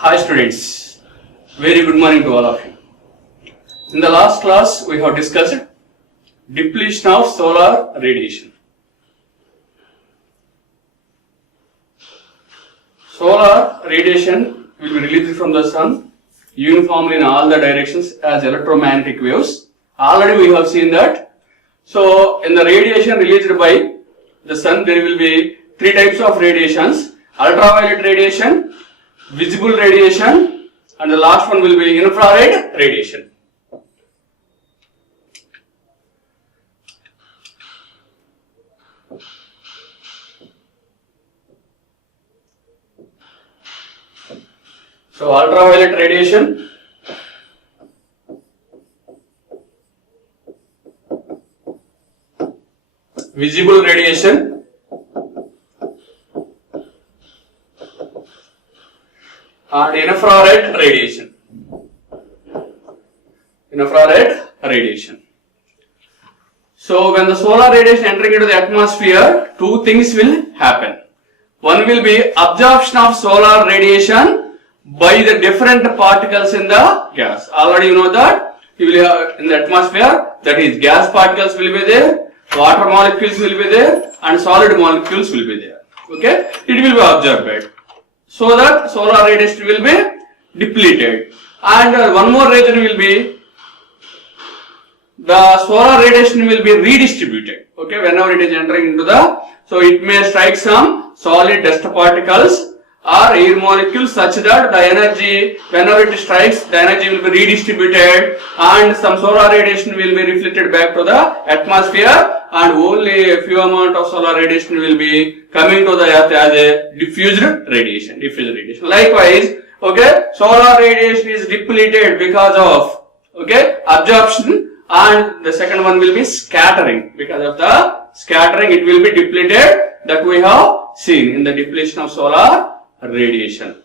Hi students, very good morning to all of you. In the last class we have discussed depletion of solar radiation. Solar radiation will be released from the sun uniformly in all the directions as electromagnetic waves. Already we have seen that. So in the radiation released by the sun there will be three types of radiations: ultraviolet radiation, visible radiation, and the last one will be infrared radiation. So ultraviolet radiation, visible radiation, and infrared radiation. Infrared radiation. So when the solar radiation entering into the atmosphere, two things will happen. One will be absorption of solar radiation by the different particles in the gas. Already you know that you will have in the atmosphere, that is gas particles will be there, water molecules will be there, and solid molecules will be there. Okay, it will be absorbed, so that solar radiation will be depleted. And one more reason will be the solar radiation will be redistributed. Okay, whenever it is entering into the, so it may strike some solid dust particles or air molecules such that the energy, whenever it strikes, the energy will be redistributed and some solar radiation will be reflected back to the atmosphere, and only a few amount of solar radiation will be coming to the earth as a diffused radiation. Likewise, okay, solar radiation is depleted because of, okay, absorption, and the second one will be scattering. Because of the scattering, it will be depleted, that we have seen in the depletion of solar radiation.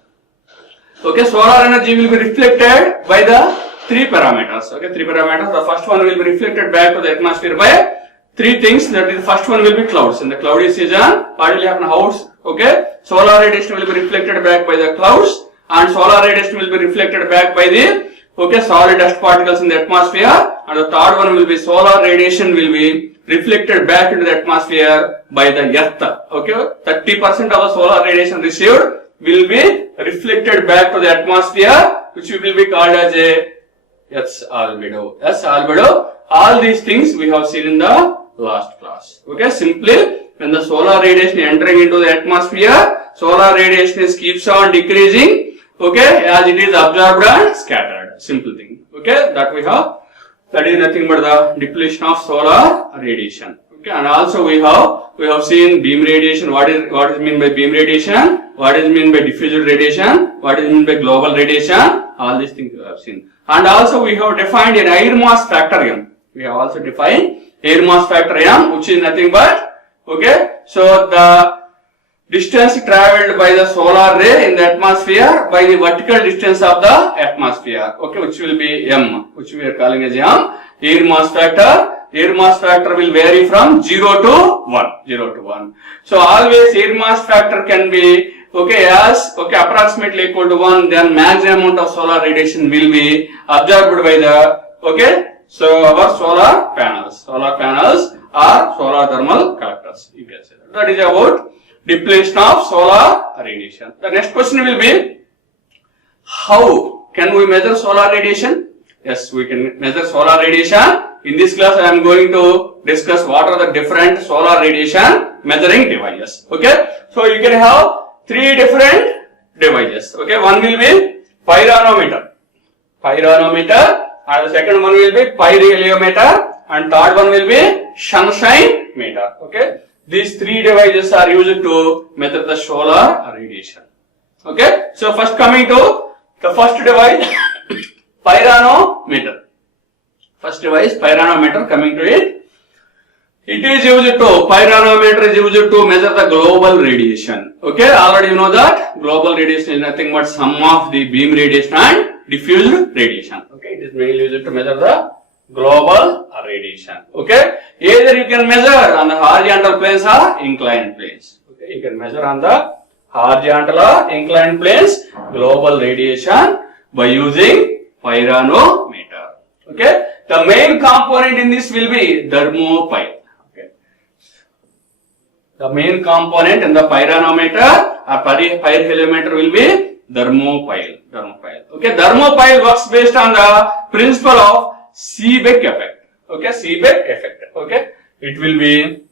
Okay, solar energy will be reflected by the three parameters. Okay, three parameters. The first one will be reflected back to the atmosphere by three things. That is, the first one will be clouds. In the cloudy season, what will happen? How? Okay, solar radiation will be reflected back by the clouds, and solar radiation will be reflected back by the, okay, solid dust particles in the atmosphere. And the third one will be solar radiation will be reflected back into the atmosphere by the earth. Okay, 30% of the solar radiation received will be reflected back to the atmosphere, which will be called as a S albedo. S albedo. All these things we have seen in the last class. Okay, simply when the solar radiation entering into the atmosphere, solar radiation keeps on decreasing. Okay, as it is absorbed and scattered. Simple thing. Okay, that we have. That is nothing but the depletion of solar radiation. Okay, and also we have seen beam radiation. What is meant by beam radiation? What is meant by diffused radiation? What is meant by global radiation? All these things we have seen. And also we have defined an air mass factor M. We have also defined air mass factor M, which is nothing but, okay, so the distance travelled by the solar ray in the atmosphere by the vertical distance of the atmosphere, okay, which will be M, which we are calling as M. Air mass factor. Air mass factor will vary from 0 to 1. 0 to 1. So always air mass factor can be, okay, as, okay, approximately equal to 1, then maximum amount of solar radiation will be absorbed by the, okay, so our solar panels. Solar panels are solar thermal collectors. You can say that. That is about depletion of solar radiation. The next question will be, how can we measure solar radiation? Yes, we can measure solar radiation. In this class, I am going to discuss what are the different solar radiation measuring devices. Okay, so you can have three different devices. Okay, one will be pyranometer, and the second one will be pyrheliometer, and third one will be sunshine meter. Okay. These three devices are used to measure the solar radiation. Okay, so first coming to the first device, pyranometer. First device, pyranometer, coming to it. It is used to, pyranometer is used to measure the global radiation. Okay, already you know that global radiation is nothing but sum of the beam radiation and diffused radiation. Okay, it is mainly used to measure the global radiation. Okay, either you can measure on the horizontal planes or inclined planes. Okay, you can measure on the horizontal or inclined planes, global radiation by using pyranometer. Okay, the main component in this will be thermopile. Okay, the main component in the pyranometer or pyrheliometer will be thermopile. Okay, thermopile works based on the principle of Seebeck effect. Okay, Seebeck effect. Okay, it will be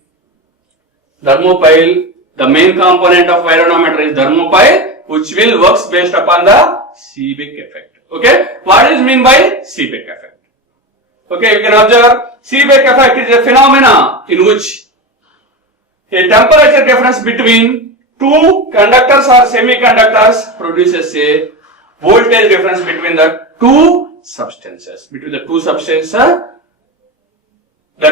thermopile. The main component of pyranometer is thermopile, which will works based upon the Seebeck effect. Okay, what is mean by Seebeck effect? Okay, you can observe Seebeck effect is a phenomena in which a temperature difference between two conductors or semiconductors produces a voltage difference between the two substances. Between the two substances, that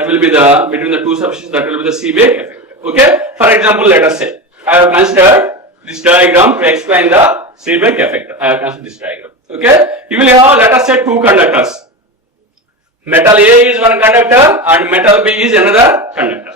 will be the Seebeck effect. Okay, for example, let us say I have considered this diagram to explain the Seebeck effect. I have considered this diagram. Okay, you will have, let us say, two conductors. Metal A is one conductor and metal B is another conductor.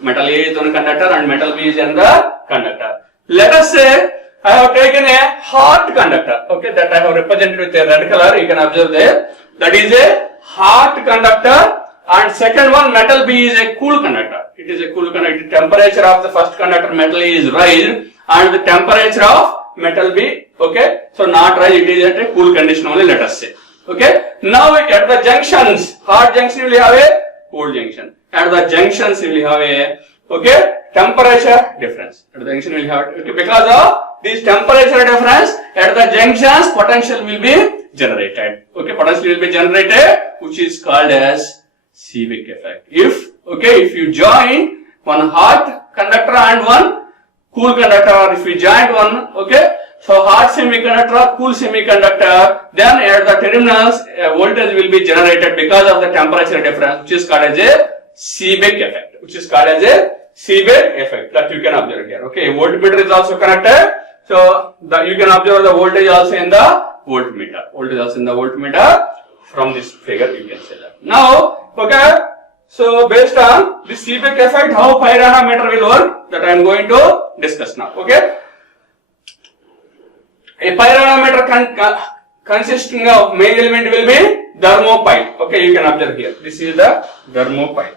Metal A is one conductor and metal B is another conductor. Let us say I have taken a hot conductor. Okay, that I have represented with a red color. You can observe there. That is a hot conductor. And second one, metal B is a cool conductor. It is a cool conductor. The temperature of the first conductor, metal A, is raised, and the temperature of metal B, okay, so not raised, it is at a cool condition only, let us say. Okay, now at the junctions, hot junction will have a cold junction. At the junctions will have a, okay, temperature difference. At the junction will have, okay, because of this temperature difference, at the junctions, potential will be generated. Okay, potential will be generated, which is called as Seebeck effect. If you join one hot conductor and one cool conductor, or if you join one, okay, so hot semiconductor, cool semiconductor, then at the terminals, voltage will be generated because of the temperature difference, which is called as a Seebeck effect. That you can observe here. Okay, voltmeter is also connected, so you can observe the voltage also in the voltmeter. From this figure, you can say that. Now, okay, so based on this Seebeck effect, how pyranometer will work, that I am going to discuss now. Okay, a pyranometer consisting of main element will be thermopile. Okay, you can observe here. This is the thermopile.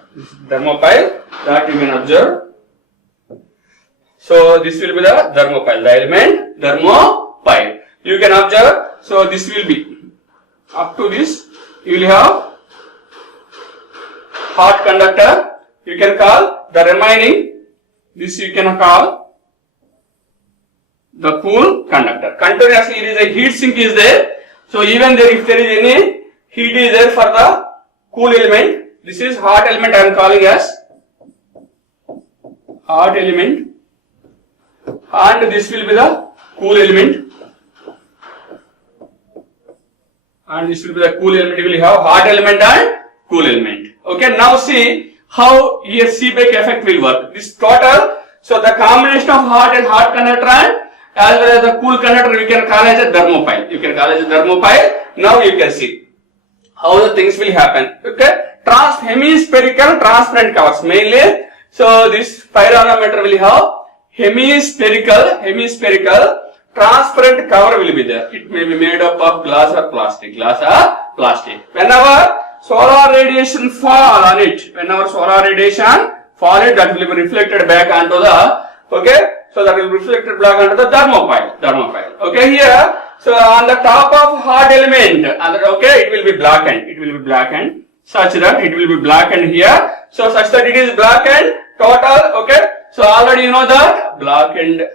That you can observe. So this will be the thermopile. The element thermopile. You can observe. So this will be up to this. You will have hot conductor. You can call the remaining. This you can call the cool conductor. Continuously, it is a heat sink is there. So even there, if there is any heat is there for the cool element, this is hot element. I am calling as hot element, and this will be the cool element. And this will be the cool element. You will have hot element and cool element. Okay, now see how here Seebeck effect will work. This total, so the combination of hot conductor and as well as the cool conductor, we can call as a thermopile. Now you can see how the things will happen. Okay, hemispherical transparent covers mainly. So this pyranometer will have hemispherical transparent cover will be there. It may be made up of glass or plastic. Whenever solar radiation fall on it, that will be reflected back onto the, okay, so that will be reflected back onto the thermopile. Okay, here, so on the top of hot element, okay, it will be blackened, such that it will be blackened here, so such that it is blackened total, okay, so already you know that blackened,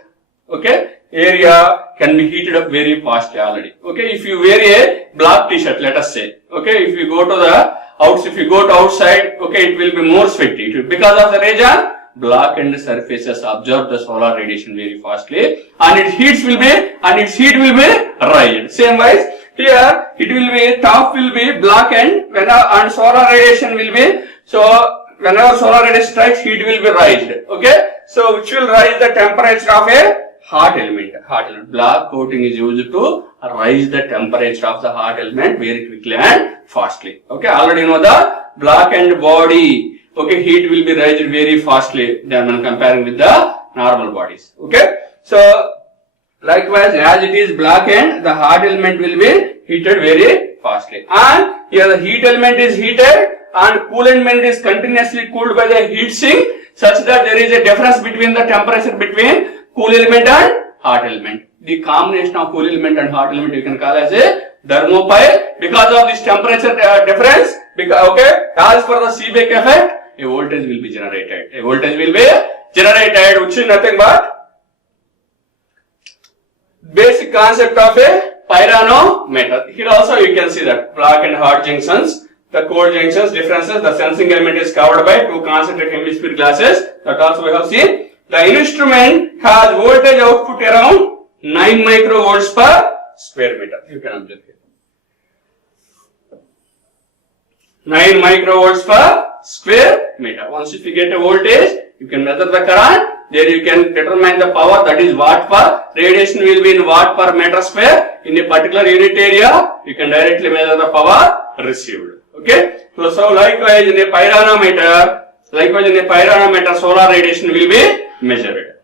okay, area can be heated up very fastly already. Okay, if you wear a black t-shirt, let us say, okay, if you go to outside, okay, it will be more sweaty. Because of the reason, blackened surfaces absorb the solar radiation very fastly, and its heat will be raised. Same wise, here it will be, top will be blackened, and solar radiation will be, so whenever solar radiation strikes, heat will be raised. Okay, so which will raise the temperature of a hot element. Black coating is used to raise the temperature of the hot element very quickly and fastly. Okay, already you know the blackened body. Okay, heat will be raised very fastly than when comparing with the normal bodies. Okay, so Likewise, as it is blackened, the hot element will be heated very fastly. And here the heat element is heated and cool element is continuously cooled by the heat sink, such that there is a difference between the temperature between cool element and hot element. The combination of cool element and hot element you can call as a thermopile. Because of this temperature difference, as per the Seebeck effect, a voltage will be generated. A voltage will be generated, which is nothing but basic concept of a pyranometer. Here also you can see that black and hot junctions, the cold junctions, differences, the sensing element is covered by two concentric hemisphere glasses. That also we have seen. The instrument has voltage output around 9 microvolts per square meter. You can observe here. 9 microvolts per square meter. Once if you get a voltage, you can measure the current. There you can determine the power, that is watt per. Radiation will be in watt per meter square. In a particular unit area, you can directly measure the power received. Okay. So likewise in a pyranometer, solar radiation will be measured.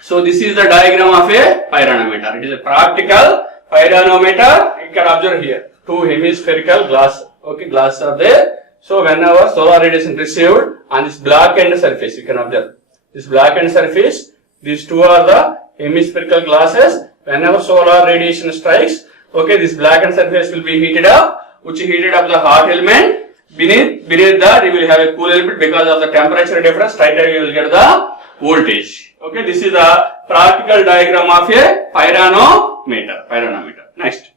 So this is the diagram of a pyranometer. It is a practical pyranometer. You can observe here. Two hemispherical glass. Okay, glass are there. So whenever solar radiation received on this blackened surface, you can observe this blackened surface. These two are the hemispherical glasses. Whenever solar radiation strikes, okay, this blackened surface will be heated up, which heated up the hot element. Beneath that, you will have a cool element. Because of the temperature difference, straight away you will get the voltage. Okay, this is the practical diagram of a pyranometer. Next,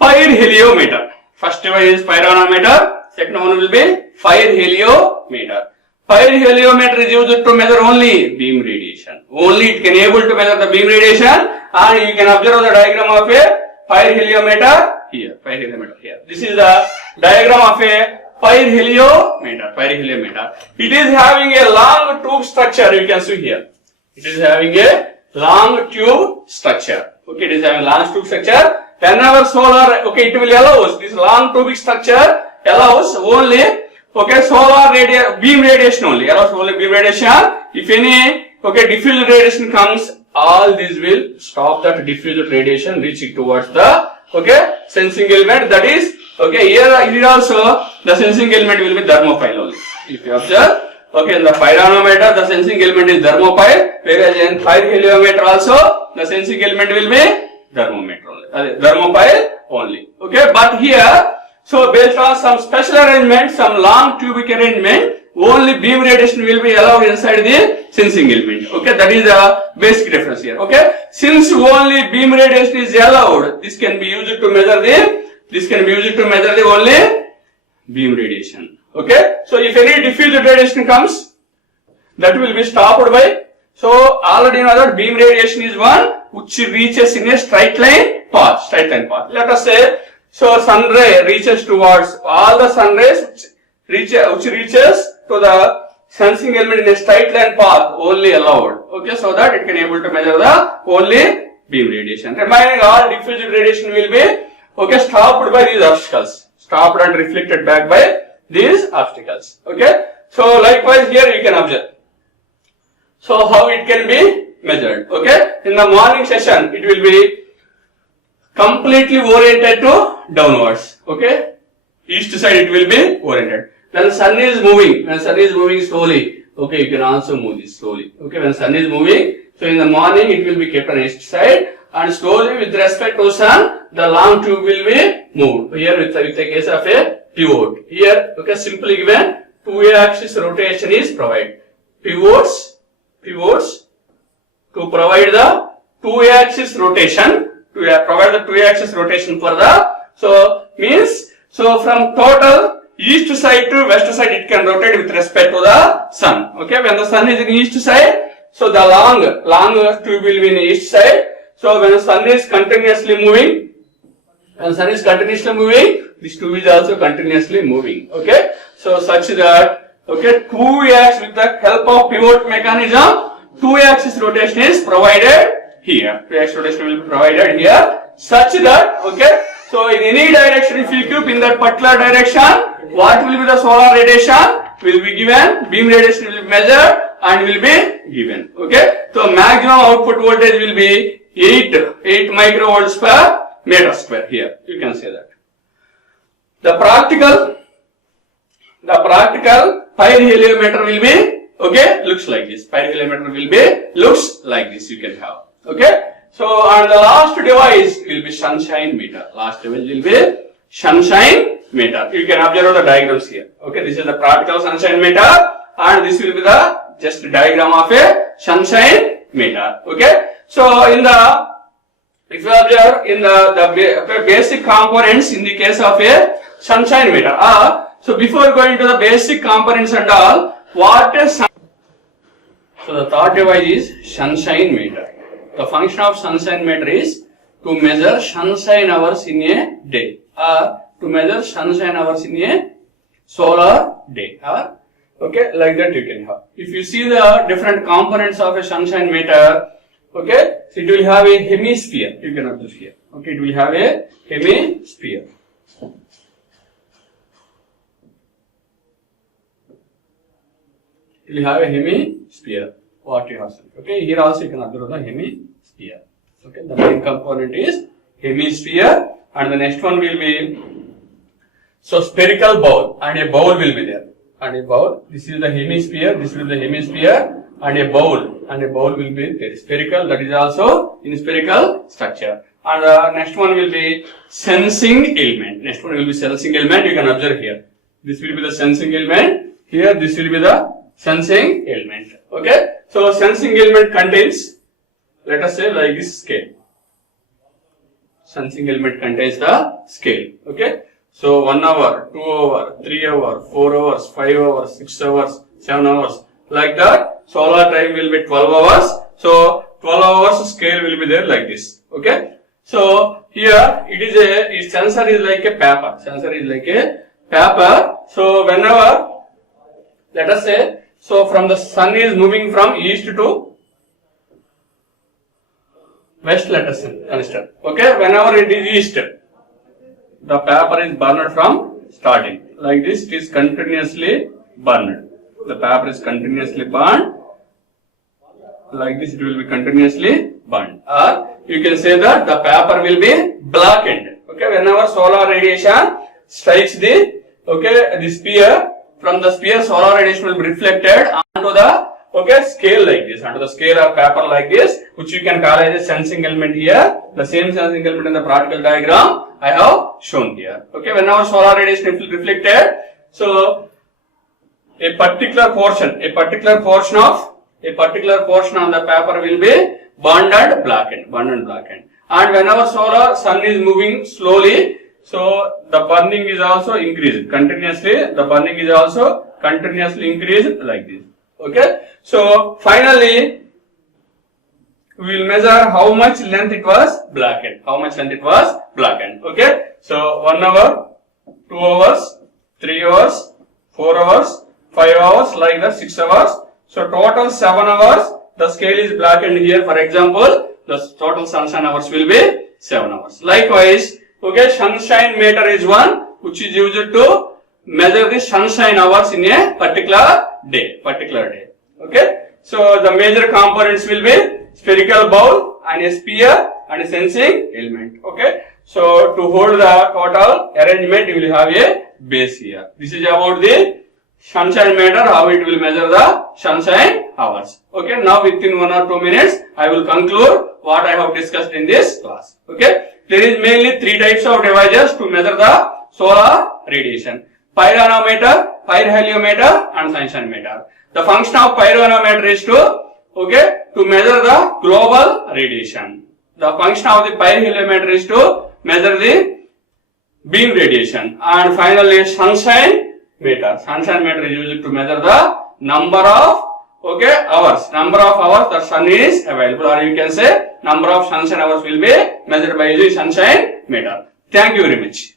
pyrheliometer. First one is pyranometer. Second one will be pyrheliometer. Pyrheliometer is used to measure only beam radiation. Only it can able to measure the beam radiation, and you can observe the diagram of a pyrheliometer here. This is the diagram of a pyrheliometer. It is having a long tube structure. You can see here. It is having a long tube structure. Okay, it is having long tube structure. Whenever solar, okay, it will allows this long tube structure allows only, okay, beam radiation only. Allows only beam radiation. If any, okay, diffused radiation comes, all these will stop that diffused radiation reaching towards the, okay, sensing element. That is, okay, here also the sensing element will be thermopile only. If you observe, okay, in the pyranometer the sensing element is thermopile, whereas in pyrheliometer also the sensing element will be thermopile only. Okay, but here, so based on some special arrangement, some long cubic arrangement, only beam radiation will be allowed inside the sensing element. Okay, that is the basic difference here. Okay, since only beam radiation is allowed, this can be used to measure the only beam radiation. Okay, so if any diffused radiation comes, that will be stopped by. So already you know that beam radiation is one which reaches in a straight line path. Let us say, so sun ray reaches towards all the sun rays which reaches to the sensing element in a straight line path only allowed. Okay, so that it can able to measure the only beam radiation. Remaining all diffused radiation will be, okay, stopped by these obstacles, stopped and reflected back by these obstacles. Okay, so likewise here you can observe. So how it can be measured? Okay, in the morning session it will be completely oriented to downwards. Okay, east side it will be oriented. When sun is moving, slowly, okay, you can also move this slowly. Okay, when sun is moving, so in the morning it will be kept on east side, and slowly with respect to sun, the long tube will be moved. Here with the case of a pivot. Here, okay, simply given 2-axis rotation is provided. Pivots to provide the 2-axis rotation. Provide the 2-axis rotation for the, so means, so from total east side to west side it can rotate with respect to the sun. Okay, when the sun is in east side, so the long tube will be in east side. So when the sun is continuously moving, this tube is also continuously moving. Okay, so such that, okay, 2-axis with the help of pivot mechanism, 2-axis rotation is provided here. 2-axis rotation will be provided here, such that, okay, so in any direction if you keep in that particular direction, what will be the solar radiation will be given, beam radiation will be measured, and will be given. Okay, so maximum output voltage will be 8 microvolts per meter square. Here you can say that. The practical pyroheliometer will be, okay, looks like this. Pyroheliometer will be looks like this. You can have. Okay, so and the last device will be sunshine meter. Last device will be sunshine meter. You can observe the diagrams here. Okay, this is the practical sunshine meter, and this will be the just diagram of a sunshine meter. Okay, so if you observe in the basic components in the case of a sunshine meter, so before going to the basic components and all, what is so the third device is sunshine meter. The function of sunshine meter is to measure sunshine hours in a day, or to measure sunshine hours in a solar day, or okay, like that you can have. If you see the different components of a sunshine meter, okay, so it will have a hemisphere. You can observe here. Okay, it will have a hemisphere. It will have a hemisphere. What you have said. Okay, here also you can observe the hemisphere. Okay, the main component is hemisphere, and the next one will be so spherical bowl, and a bowl will be there. And a bowl. This is the hemisphere. This will be the hemisphere, and a bowl will be there. Spherical, that is also in spherical structure. And the next one will be sensing element. Next one will be sensing element. You can observe here. This will be the sensing element. Here, this will be the sensing element. Okay, so sensing element contains, let us say, like this scale. Sensing element contains the scale. Okay, so 1 hour, 2 hour, 3 hour, 4 hours, 5 hours, 6 hours, 7 hours, like that. Solar time will be 12 hours. So 12 hours scale will be there like this. Okay, so here it is a sensor is like a paper. Sensor is like a paper. So whenever, let us say, so from the sun is moving from east to west, let us say, consider. Okay, whenever it is east, the paper is burned from starting. Like this, it is continuously burned. The paper is continuously burned. Like this, it will be continuously burned. Or you can say that the paper will be blackened. Okay, whenever solar radiation strikes the sphere, from the sphere solar radiation will be reflected onto the scale like this, onto the scale of paper like this, which you can call as a sensing element here. The same sensing element in the practical diagram I have shown here. Okay, whenever solar radiation is reflected, so a particular portion on the paper will be burned and blackened. And whenever sun is moving slowly, so the burning is also increased continuously. The burning is also continuously increased like this. Okay, so finally we will measure how much length it was blackened. Okay, so 1 hour, 2 hours, 3 hours, 4 hours, 5 hours, like that, 6 hours. So total 7 hours the scale is blackened here. For example, the total sunshine hours will be 7 hours. Likewise, okay, sunshine meter is one which is used to measure the sunshine hours in a particular day. Okay, so the major components will be spherical bowl and a sphere and a sensing element. Okay, so to hold the total arrangement, you will have a base here. This is about the sunshine meter, how it will measure the sunshine hours. Okay, now within 1 or 2 minutes, I will conclude what I have discussed in this class. Okay, there is mainly 3 types of devices to measure the solar radiation: pyronometer, pyroheliometer, and sunshine meter. The function of pyronometer is to measure the global radiation. The function of the pyroheliometer is to measure the beam radiation. And finally, sunshine meter. Sunshine meter is used to measure the number of hours the sun is available, or you can say number of sunshine hours will be measured by using sunshine meter. Thank you very much.